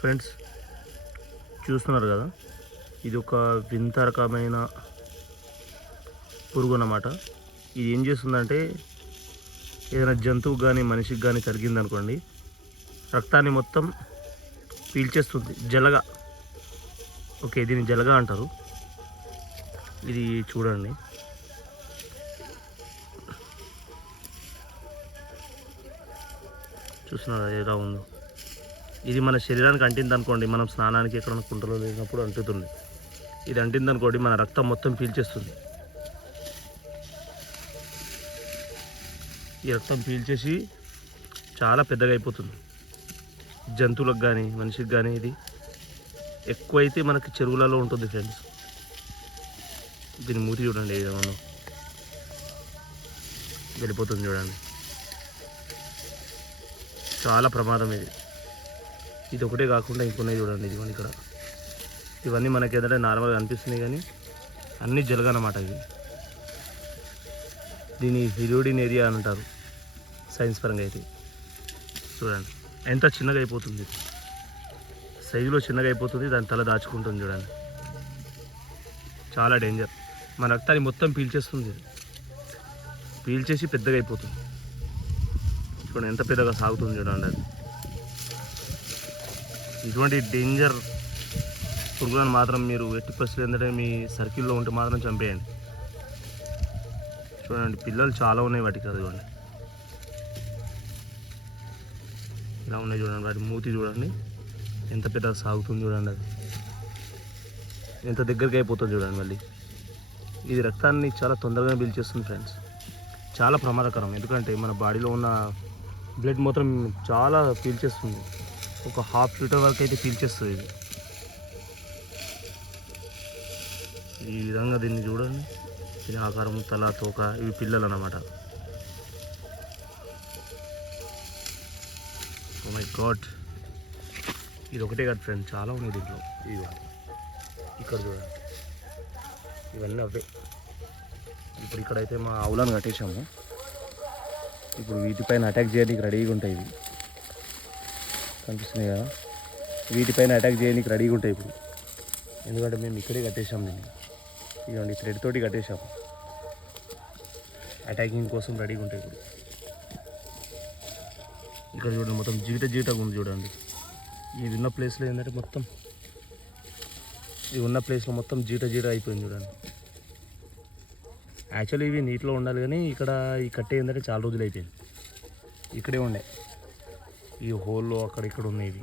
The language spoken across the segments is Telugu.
ఫ్రెండ్స్ చూస్తున్నారు కదా, ఇది ఒక వింత రకమైన పురుగు అన్నమాట. ఇది ఏం చేస్తుందంటే ఏదైనా జంతువు కానీ మనిషికి కానీ కరిగిందనుకోండి, రక్తాన్ని మొత్తం పీల్చేస్తుంది. జలగా, ఓకే, దీన్ని జలగా అంటారు. ఇది చూడండి, చూస్తున్నారా ఎలా ఉందో. ఇది మన శరీరానికి అంటింది అనుకోండి, మనం స్నానానికి ఎక్కడైనా కుంటలో లేనప్పుడు అంటుతుంది. ఇది అంటింది అనుకోండి, మన రక్తం మొత్తం పీల్చేస్తుంది. ఈ రక్తం పీల్చేసి చాలా పెద్దగా అయిపోతుంది. జంతువులకు కానీ మనిషికి కానీ ఇది ఎక్కువైతే మనకి చెరువులలో ఉంటుంది ఫ్రెండ్స్. దీని మూతి చూడండి, ఏదైనా వెళ్ళిపోతుంది చూడండి. చాలా ప్రమాదం ఇది. ఇది ఒకటే కాకుండా ఇంకొన్నాయి చూడండి. ఇదిగోండి ఇక్కడ, ఇవన్నీ మనకి ఏదంటే నార్మల్గా అనిపిస్తున్నాయి కానీ అన్నీ జలగనమాట. ఇవి దీని హిరోడిన్ ఏరియా అని అంటారు సైన్స్ పరంగా. అయితే చూడండి ఎంత చిన్నగా అయిపోతుంది, సైజులో చిన్నగా అయిపోతుంది. దాని తల దాచుకుంటుంది చూడండి. చాలా డేంజర్. మన రక్తాన్ని మొత్తం పీల్చేస్తుంది, పీల్చేసి పెద్దగా అయిపోతుంది. చూడండి ఎంత పెద్దగా సాగుతుంది చూడండి. అది ఇటువంటి డేంజర్ పురుగులను మాత్రం మీరు ఎట్టి పరిస్థితులు ఏంటంటే మీ సర్కిల్లో ఉంటే మాత్రం చంపేయండి. చూడండి పిల్లలు చాలా ఉన్నాయి వాటికి. అదిగోండి ఇలా ఉన్నాయి చూడండి. వాటి మూతి చూడండి ఎంత పెద్దగా సాగుతుంది చూడండి. అది ఎంత దగ్గరికి అయిపోతుంది చూడండి. మళ్ళీ ఇది రక్తాన్ని చాలా తొందరగా పీల్చేస్తుంది ఫ్రెండ్స్. చాలా ప్రమాదకరం, ఎందుకంటే మన బాడీలో ఉన్న బ్లడ్ మొత్తం చాలా పీల్చేస్తుంది. ఒక 1/2 లీటర్ వరకు అయితే పీల్చేస్తుంది ఇది. ఈ విధంగా దీన్ని చూడండి. దీని ఆకారం, తల, తోక, ఇవి పిల్లలు అన్నమాట. ఓ మై గాడ్, ఇది ఒకటే కాదు ఫ్రెండ్, చాలా ఉన్నాయి దీంట్లో. ఇవి ఇక్కడ చూడండి, ఇవన్నీ అవే. ఇప్పుడు ఇక్కడైతే మా ఆవులను కట్టేసాము. ఇప్పుడు వీటిపైన అటాక్ చేయడానికి రెడీగా ఉంటాయి. ఇవి కనిపిస్తున్నాయి కదా, వీటిపైన అటాక్ చేయడానికి రెడీగా ఉంటాయి ఇప్పుడు. ఎందుకంటే మేము ఇక్కడే కట్టేసాము దీన్ని. ఇదిగోండి థ్రెడ్ తోటి కట్టేసాము. అటాకింగ్ కోసం రెడీగా ఉంటాయి ఇప్పుడు. ఇక్కడ చూడండి మొత్తం జీటగా ఉంది చూడండి. ఇది ఉన్న ప్లేస్లో ఏంటంటే మొత్తం, ఇది ఉన్న ప్లేస్లో మొత్తం జీట అయిపోయింది చూడండి. యాక్చువల్లీ ఇవి నీటిలో ఉండాలి కానీ ఇక్కడ ఈ కట్టే ఏంటంటే చాలా రోజులు అయిపోయింది. ఇక్కడే ఉండే ఈ హోల్లో అక్కడ ఇక్కడ ఉన్నాయి ఇవి.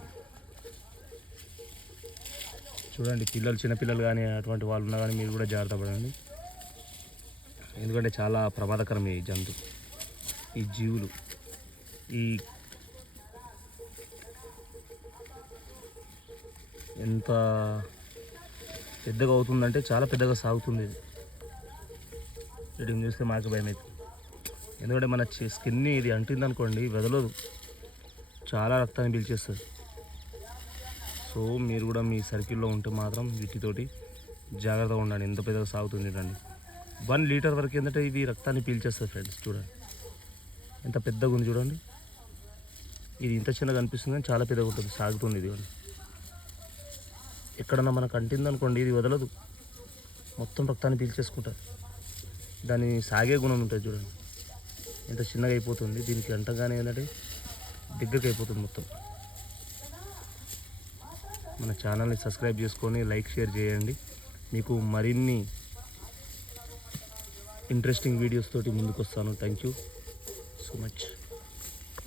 చూడండి పిల్లలు, చిన్నపిల్లలు కానీ అటువంటి వాళ్ళు ఉన్నా కానీ మీరు కూడా జాగ్రత్త పడండి. ఎందుకంటే చాలా ప్రమాదకరం ఈ జంతువు, ఈ జీవులు. ఈ ఎంత పెద్దగా అవుతుందంటే చాలా పెద్దగా సాగుతుంది ఇది. వీటిని చూస్తే మాకు భయం అవుతుంది. ఎందుకంటే మన స్కిన్ని ఇది అంటిందనుకోండి వదలదు, చాలా రక్తాన్ని పీల్చేస్తుంది. సో మీరు కూడా మీ సర్కిల్లో ఉంటే మాత్రం వీటితోటి జాగ్రత్తగా ఉండండి. ఎంత పెద్దగా సాగుతుంది చూడండి. 1 లీటర్ వరకు ఏంటంటే ఇవి రక్తాన్ని పీల్చేస్తుంది ఫ్రెండ్స్. చూడండి ఎంత పెద్దగా ఉంది చూడండి. ఇది ఇంత చిన్నగా అనిపిస్తుంది కానీ చాలా పెద్దగా ఉంటుంది, సాగుతుంది. ఇది ఎక్కడన్నా మనకు అంటిందనుకోండి ఇది వదలదు, మొత్తం రక్తాన్ని పీల్చేసుకుంటుంది. దాని సాగే గుణం ఉంటుంది చూడండి. ఎంత చిన్నగా అయిపోతుంది, దీనికి అంటగానే ఏంటంటే దగ్గరికి అయిపోతుంది మొత్తం. మన ఛానల్ని సబ్స్క్రైబ్ చేసుకొని లైక్, షేర్ చేయండి. మీకు మరిన్ని ఇంట్రెస్టింగ్ వీడియోస్ తోటి ముందుకు వస్తాను. Thank you so much.